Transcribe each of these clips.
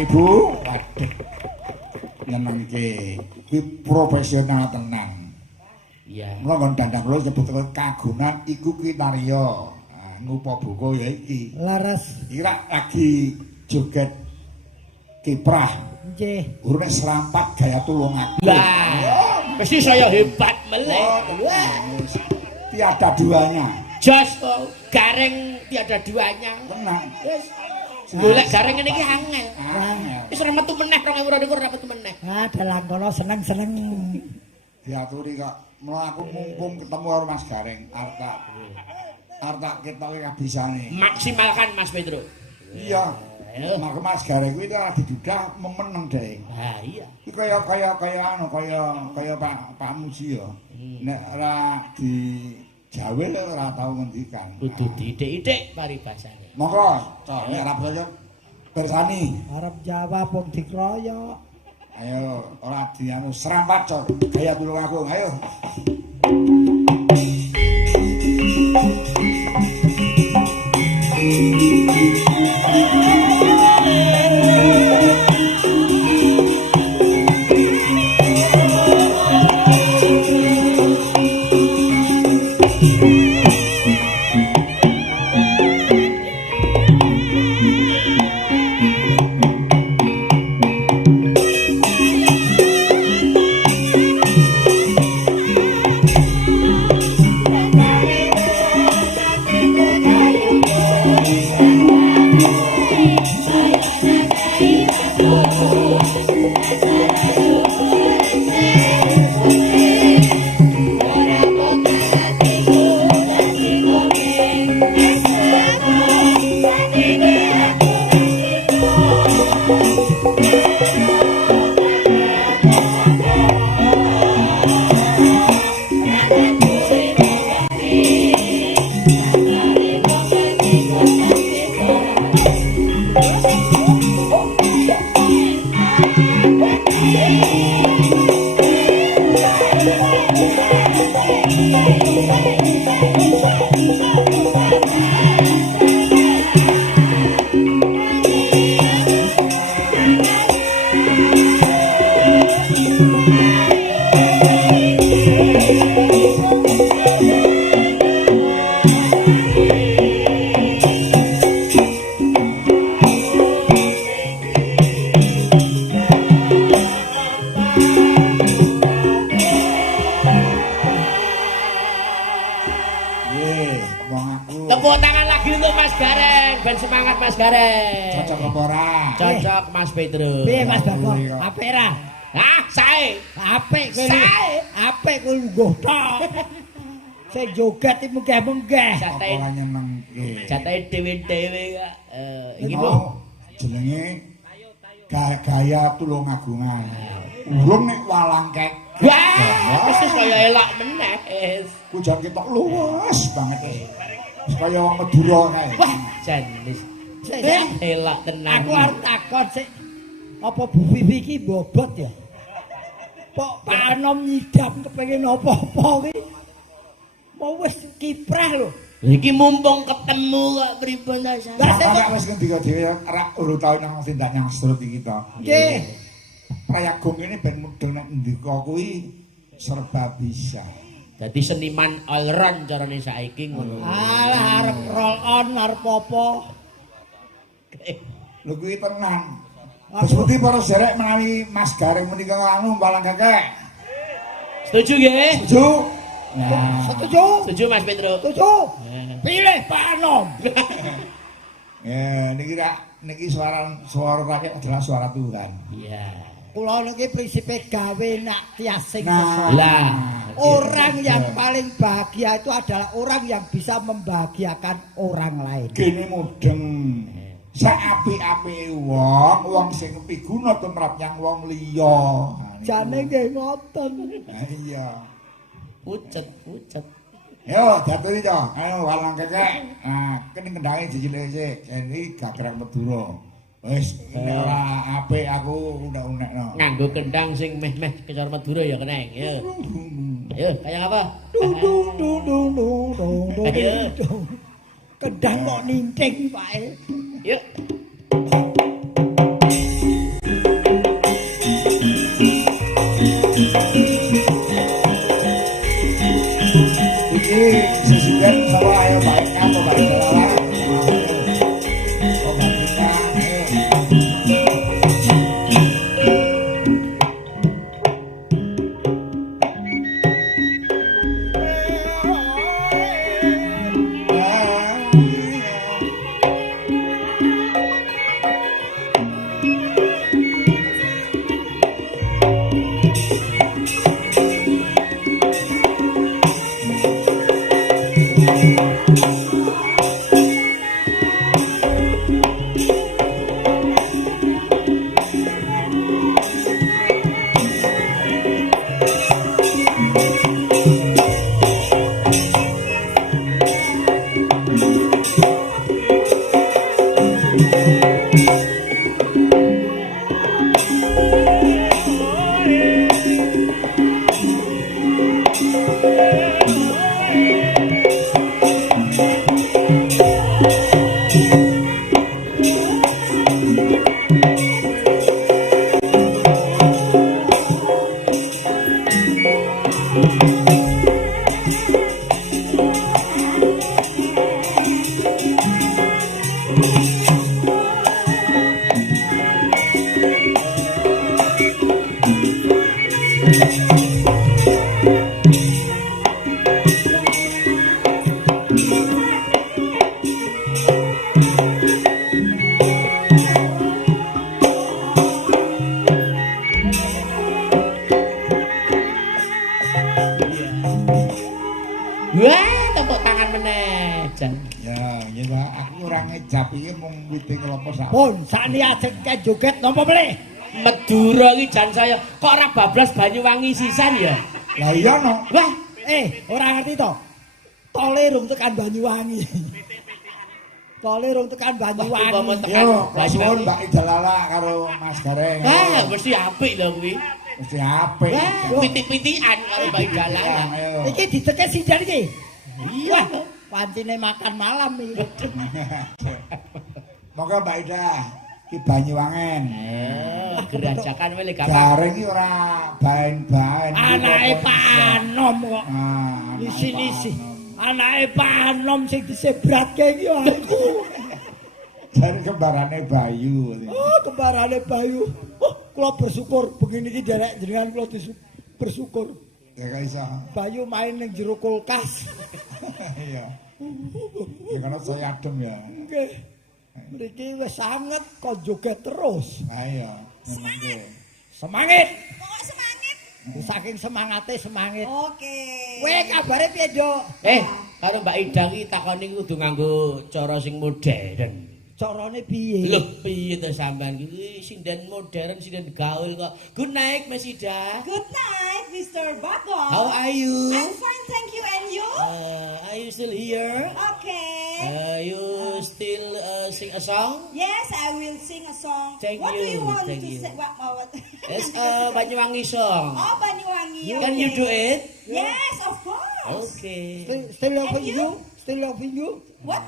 Ibu, waduh, nyenengke, kuwi profesional tenan. Iya. Mula kon dandang kula nyebut kagunan iku kuwi tariya. Ngupa buka ya iki. Laras. Kira lagi joget kiprah. Nggih. Urune serampat gaya tulungaku. Lah, mesti saya hebat meleh. Tiada duanya. Jos gareng tiada duanya. Tenang. Wis golek gareng ngene iki angel. Wis ora metu meneh 2022 ora metu meneh. Ah, dalan kono seneng-seneng. Diaturi kok. Mula aku mumpung ketemu karo Mas Gareng, arep ketoke kabisane. Maksimalkan Mas Pedro. Iya. Mak Mas Gareng kuwi ora didudah memeneng dhek. Ha iya. Iki kaya anu kaya Pak Muji ya. Nek ora dijawe ora tau ngendikan. Kudu didik-idik paribasane. Monggo, cok nek ora percaya bersani. Arep jawab wong dikroyok. Ayo, ora dianu serampat cok. Gaya tulung agung, ayo. Mas Pedro. Piye Mas Bapak? Apik ra? Hah, sae. Apik kowe. Sae. Apik kowe lungguh tok. Sing joget iki munggah-munggah. Ora nyenengke. Jatahe dhewe-dhewe kok. Iki lho jenenge gaya tulung agungan. Urung nek walangkek. Wah, wis kaya elok meneh. Kujan ketok luwes banget. Kaya wong Madura kae. Wah, jenis. Elok tenan. Aku arep takon sik. Apa Bu Vivi iki bobot ya? Kok Pak Anom nyidam kepengin apa-apa iki? Mau wis kiprah lho. Iki mumpung ketemu kok pripun ta San? Lah wis ngendika dhewe ora urut nang tindak nyang srut iki to. Nggih. Prayagung ini ben mudhun nek ndika kuwi serba bisa. Dadi seniman all round carane saiki ngono. Alah arep roll on arep apa? Lho kuwi tenan. Wis putih para derek menawi Mas Garing menika anu balang kakek. Setuju nggih? Setuju? Nah, Setuju? Mas Petro. Setuju. Pilih Pak Anom. ya niki suara rakyat adalah suara Tuhan. Iya. Kula niki prinsipe gawe nak tiasing Nah, lah. Orang yang paling bahagia itu adalah orang yang bisa membahagiakan orang lain. Gini mudeng. Saapik-apike wong sing piguna tumrap nyang wong liya. Jane nggih ngoten. Iya. Pucet. Yo, daturi to. Ayo walang kekek. Nah, kene kendange jijile sik. Jadi gagrak Madura. Wis ora apik aku unek-unekno. Nganggo kendang sing meh-meh kecor Madura ya keneng. Yo. Ayo, kayak apa? Kendang kok ninting pae. Yuk. Iki sesiden sapa ayo baik apa baik ora. Oh, baiknya. Wah, tepuk tangan meneh, Jan. Ya, Pak, aku ora ngejap iki mung wite ngelopo sak. Pun sakniki ajeng joget napa melih? Madura iki jan saya kok ora bablas Banyuwangi sisan ya? Lah iya no. Wah, Ora ngerti to. Tole rung tekan Banyuwangi. Tole rung tekan Banyuwangi. Yo, kasuwun Mbak Idalala karo Mas Gareng. wah, mesti apik lho kuwi. Mesti apik. Wah, pitik-pitikan karo Mbak Idalala. Iki diteke sidan iki. Iya. Wah, pancine makan malam iki. Moga Mbak Ida ki Banyuwangen. Gerajakan wele gampang. Gareng iki ora baen-baen. Anake Pak Anom kok. Ah, Isi-isi. Anake Pak Anom sing disebratke iki aku. Jare kembarane Bayu. Oh, kembarane Bayu. Oh, kula bersyukur begini iki derek jenengan kula bersyukur. Ya gak iso. Bayu main ning jero kulkas. Iya. Ya kan saya adem ya. Nggih. Mriki wis sanget kok joget terus. Ayo, ngene. Semangat. Kok semangat? Saking semangate semangit. Oke. Kowe kabare piye, Dok? Karo Mbak Ida ki takoni kudu nganggo cara sing modern. Carane piye? Lho, piye to sampean iki sinden modern, sinden gaul kok. Good night, Mas Ida. Good night, Mr. Baton. How are you? I'm fine, thank you. And you? Are you still here? Okay. You still sing a song? Yes, I will sing a song. Thank what do you, you want thank to you. say? What? It's a Banyuwangi song. Oh, Banyuwangi. Can you do it? Yes, of course. Okay. Still loving And you? Still loving you? What?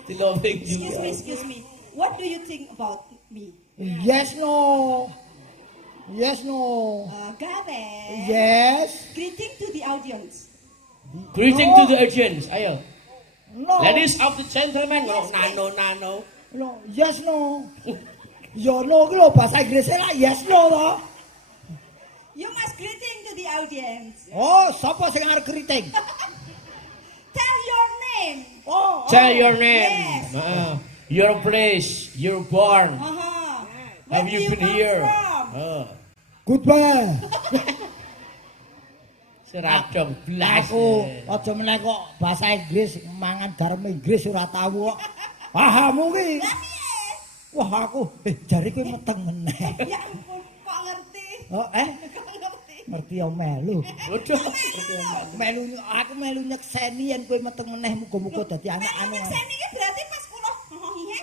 Still loving you. Excuse me. What do you think about me? Yes, no. Yes, no. Gavin. Yes. Greeting to the audience. Greeting to the audience. Ayo. No. Ladies of the gentlemen. Yes, Nano, nano. No. Yes, no. Yo no ku lho bahasa Inggrisnya lah yes no to. You must greeting to the audience. Oh, sapa sing arep kriting? Tell your name. Oh. Tell your name. Yes. Your place. You're born. Where Have do you been come here? from? Goodbye. Seradong blas. Aku aja meneh kok bahasa Inggris mangan garam Inggris ora tau kok. Pahammu ki. Lah piye? Wah aku jare kowe meteng meneh. Ya ampun, kok ngerti? Oh, Kok ngerti? ngerti ya melu. Waduh. Melu aku melu nyekseni yen kowe meteng meneh muga-muga dadi anak anu. Nyekseni ki berarti pas kula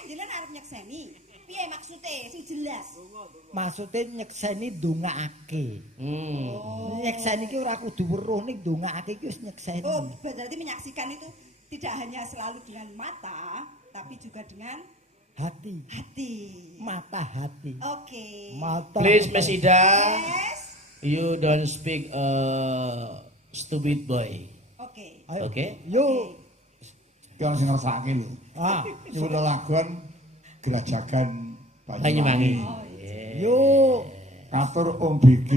jenengan arep nyekseni. Piye maksude sing jelas? Maksudnya nyekseni ndongaake. Nyekseni ki ora kudu weruh ning ndongaake ki wis nyekseni. Oh, berarti menyaksikan itu tidak hanya selalu dengan mata, tapi juga dengan Hati. Mata hati. Oke. Mata. Please, Miss Ida. Yes. You don't speak stupid boy. Oke. Ayo. Okay? Yo. Ki sing ngrasake lho. Ah, Nyuwun lagon Gerajagan Banyuwangi. yo. Katur Om BG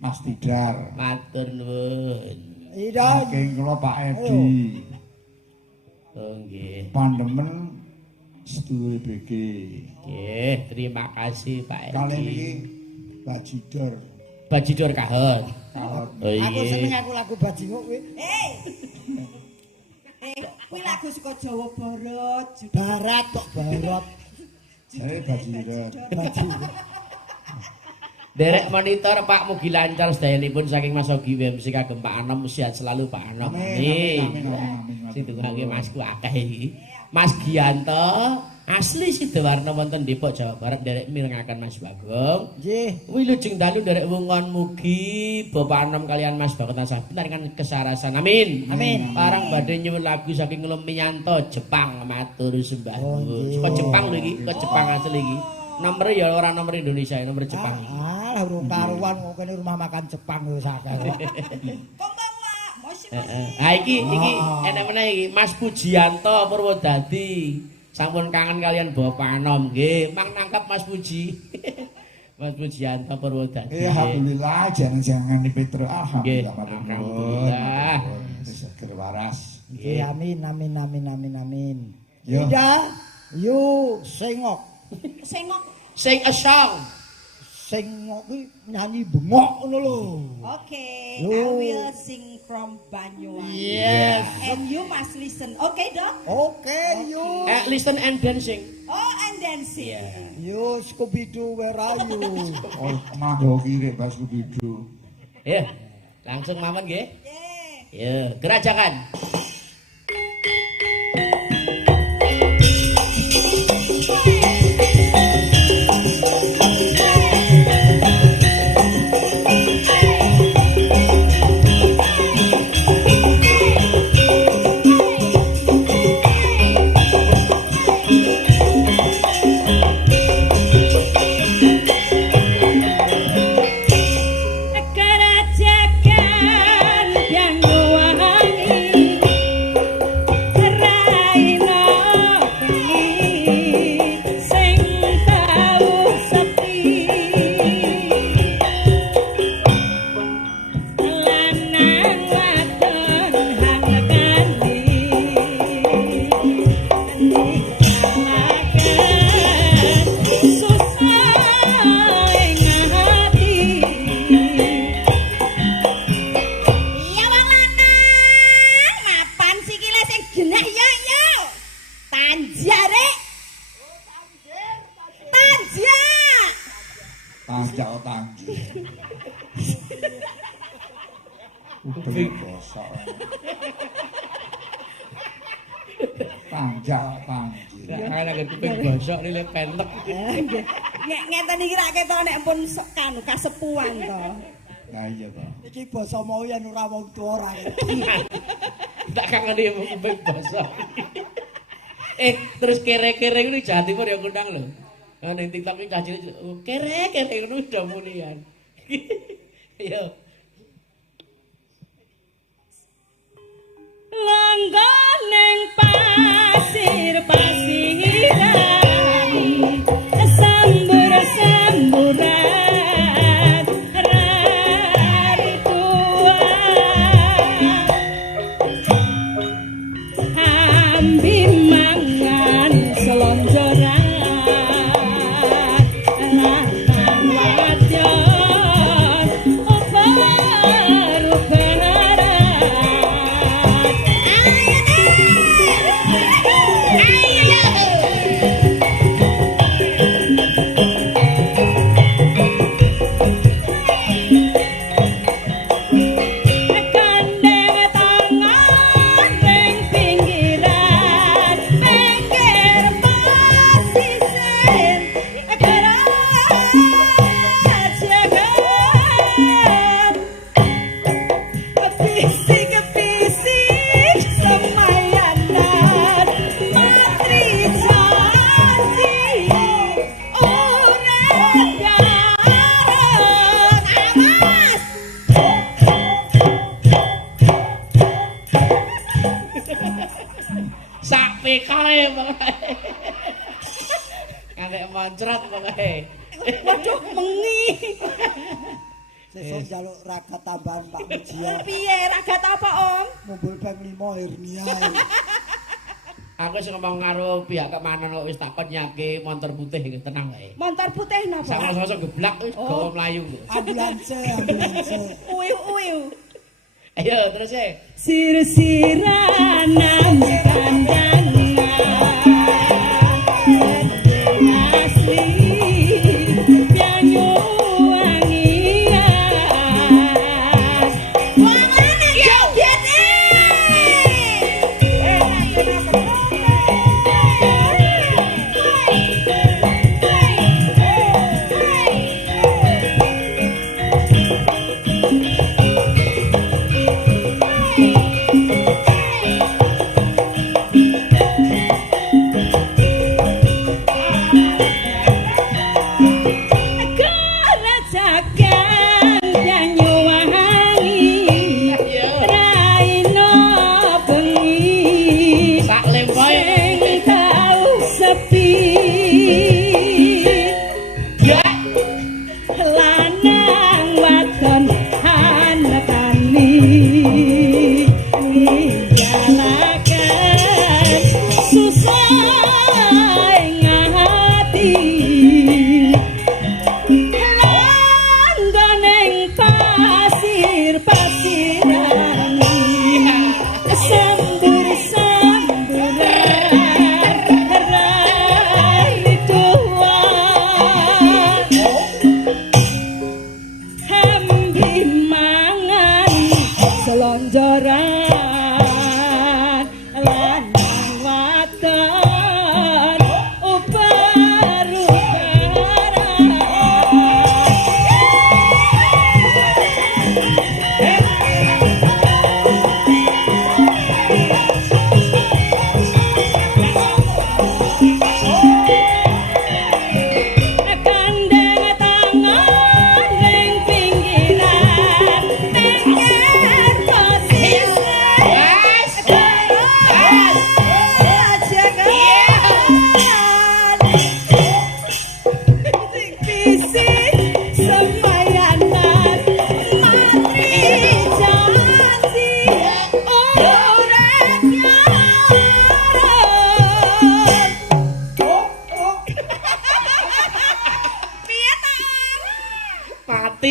Mas Tidar. Matur nuwun. Ida. Saking kula Pak Edi. Oh nggih. Pandemen sedulur BG. Nggih, terima kasih Pak Kali Edi. ini Bajidor. Bajidor kahon. Kahon. Oh Aku seneng iya. aku lagu bajinguk kuwi. Kuwi lagu saka Jawa Barat. Barat kok barat. Saya Bajidor. Derek monitor Pak mugi lancar sedayanipun saking Mas Ogi WMC kagem Pak Anom sehat selalu Pak Anom. Amin. Sing tunggange Masku akeh iki. Mas Gianto asli Sidoarno wonten Depok Jawa Barat derek mirengaken Mas Bagong. Nggih. Wilujeng dalu derek wungon mugi Bapak Anom kalian Mas Bagong tansah pinaringan kesarasan. Amin. Amin. Parang badhe nyuwun lagu saking Lumiyanto Jepang matur sembah. nggih. Saka Jepang lho iki, ke Jepang asli iki. Nomor ya ora nomor Indonesia, nomor Jepang iki. Ah, urung karuan kok kene rumah makan Jepang wis akeh kok. Konbanwa, moshi. Ha iki enak meneh iki Mas Pujianto Purwodadi. Sampun kangen kalian Bapak Anom nggih, mang nangkap Mas Puji. Mas Pujianto Purwodadi. Alhamdulillah jangan-jangan di Petro. Alhamdulillah. Alhamdulillah. Seger waras. Nggih, amin. Yo. Ida, yo sengok. Sing Sing a song. Sengok ki nyanyi bengok ngono lho. Okay, I Oh. will sing from Banyuwangi. Yes. And you must listen. Okay, Dok? Oke, yo. Listen and dancing. Oh, and dancing. Yo Scooby Doo where are you? Oh, manggo kiri Mas Kubidu. Ya. Langsung mawon nggih. Yeah. Ya, gerajakan. Gerajakan Banyuwangi, raina Tanjak tanggi. Upeng bosok. Tanjak tanggi. Kaya lagi kuping bosok nilai pentek. Ngeten iki ra ketok nek pun kanu kasepuan to. Nah iya to. Iki basa mau yen ora wong tuwa ora. Tak kangeni kuping bosok. Terus kere-kere ngono Jawa Timur ya ngundang lho. Ning TikTok iki cacile kere-kere ngono udah munian. Yo. Langganing pasir-pasiran sambur-samburan rarituan ambi mangan selonjoran lanang wadon moncrot pokoke. Waduh mengi. Sesuk njaluk raga tambahan Pak Mujian. Piye ragat apa, Om? Mumbul bang 5 hernia. Aku sing ngomong karo pihak keamanan kok wis takon nyake montor putih tenang wae. Montor putih napa? Sama-sama geblak wis gawa mlayu. Ambulans. Uyu. Ayo terus e. Sir-siran kandang asli pianyu wangian wangane joget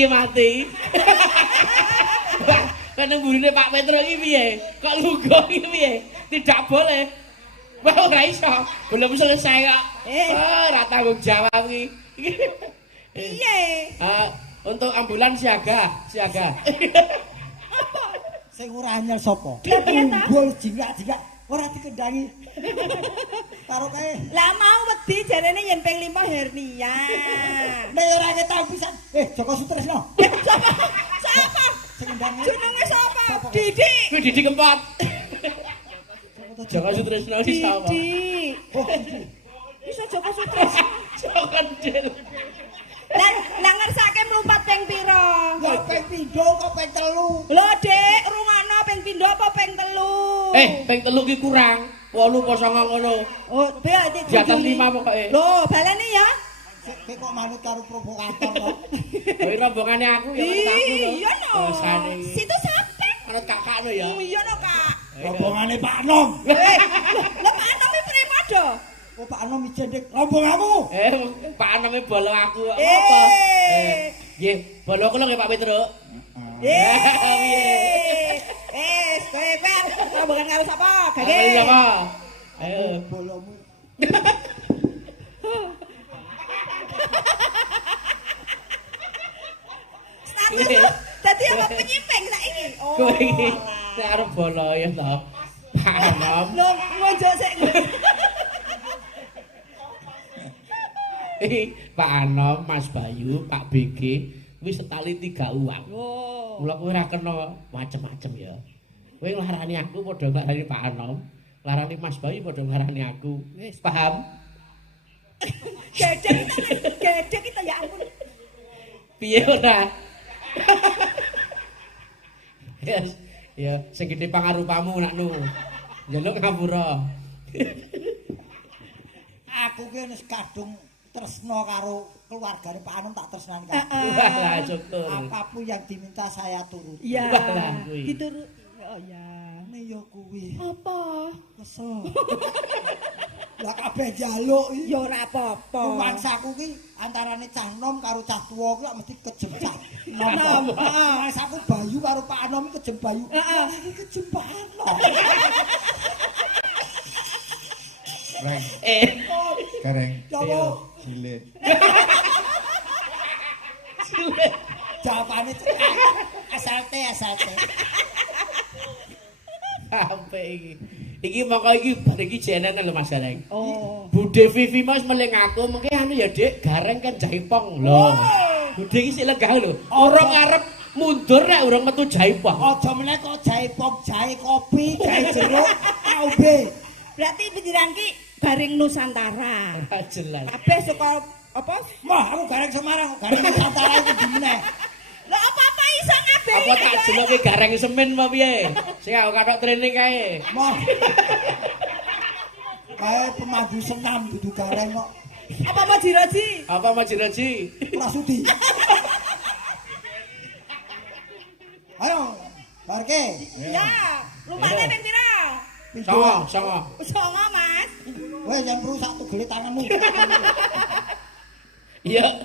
mati. Kan burine Pak Petro iki piye? Kok lugo iki piye? Tidak boleh. Wah ora iso. Belum selesai kok. Ora tanggung jawab iki. Piye? Untuk ambulans siaga. Sing ora anyel sapa? Piye ta? Unggul jingak-jingak ora dikendangi. Karo kae. Lah mau wedi jarene yen ping 5 hernia. Nek ora ketau pisan. Joko Sutresno. Sapa? Sing ngendangi. Jenenge sapa? Didik. Kuwi Didi Kempot. Joko Sutresno iki sapa? Didik. Oh, Didi. Iso Joko Sutresno. Joko Kendil. Lah ngersake mlumpat ping pira? Ya ping pindho kok ping 3. Lho, Dik, rungokno ping pindho apa ping 3? Ping 3 ki kurang. 8 apa 9 ngono. Oh, Dik, Di atas 5 pokoke. Lho, baleni ya. Kowe kok manut karo provokator kok. Kowe rombongane aku ya manut aku lho. Iya no. Rasane. Situ sampe. Manut kakakno ya. Iya no, Kak. Rombongane Pak Anom. Lah Pak Anom iki premodo. Oh Pak Anom ijendek rombonganmu. Pak Anom e bolo aku kok. Eh. Apa? Nggih, bolo kula nggih Pak Petruk. Kowe rombongan karo sapa? Gage. Ayo sapa? Ayo. Bolomu. Status dadi apa penyimpang saiki? Oh. Kowe iki nek arep bolo ya to. Pak Anom. Lho, ngonjok sik. Pak Anom, Mas Bayu, Pak BG wis setali 3 uang. Oh. Mula kowe ora kena macem-macem ya. Kowe nglarani aku padha nglarani Pak Anom, nglarani Mas Bayu padha nglarani aku. Wis paham? Gedek kita ya ampun. Piye ora? Yes. Ya, sing gedhe pangarupamu naknu. Njaluk ngapura. Aku ki wis kadung tresno karo keluargane Pak Anom tak tresnani kabeh. Wah, syukur. Apapun yang diminta saya turuti. Iya. Walah, kuwi. Diturut. Oh ya. Nek yo kuwi Apa? kesel. Lah kabeh njaluk iki. Ya ora apa-apa. Mangsaku ki antarane cah nom karo cah tuwa ki mesti kejem cah. Nom. Mangsaku Bayu karo Pak Anom ki kejem Bayu. Heeh. Iki kejem Pak Anom. Reng, Kareng, Coba silit. jawabane cekak. SLT. Sampai iki. Iki mongko iki jenen lho Mas Gareng. Oh. Bude Vivi Mas meling aku mengke anu ya Dik, Gareng kan jaipong lho. Bude iki sik legah lho. Ora ngarep mundur nek urung metu jaipong. Aja meneh kok jahe pop, jahe kopi, jahe jeruk, AOB. Berarti pikiran ki Garing Nusantara. Ora jelas. Kabeh saka apa? Mah aku gareng Semarang, gareng Nusantara iki dimene. Lah apa-apa iso kabeh. Apa tak jeloke Gareng Semen apa piye? Sing aku katok training kae. Mah. Kae pemandu senam dudu gareng kok. Apa mau jiroji? Apa Majiroji? Prasudi. Ayo, barke. Ya, rumahnya ping pira? Songo. Songo, Mas. Weh, yang rusak tugele tanganmu. Iya.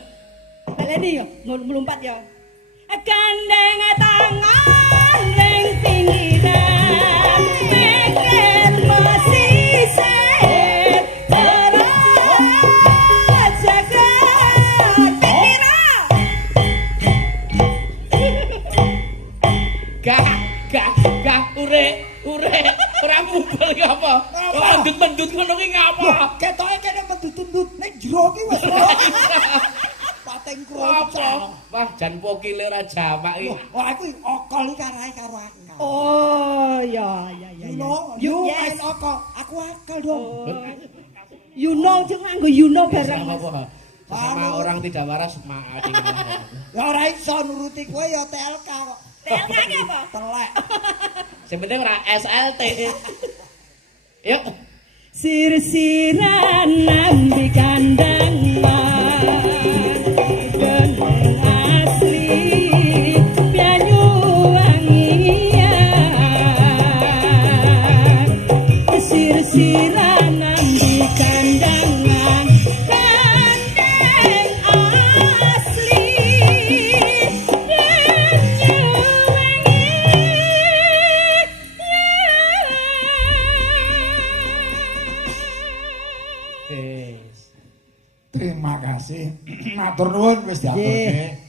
Baleni yo, melumpat yo. Gandeng tangan ning pinggiran, mikir posisi terus jagat pira. Gak ure ora mubal ki apa? Mendut ngono ki ngapa? Ketoke kene mendut-mendut ning jero ki wis. Pating kroco. Wah, jan pokile ora jamak iki. Wah, aku okol iki karae karo aku. Oh, ya. You Yes. main okol, aku akal dong. You know sing nganggo you know bareng. Mas. Apa? Sama orang tidak waras maaf. Ya ora iso nuruti kowe ya TLK kok. TLK ki apa? Telek. Sing penting ora SLT. Yuk. Sirsiran nambi kandang geneng asli Banyuwangian sirsiran nambi kandang asli Terima kasih. Matur nuwun wis diaturke.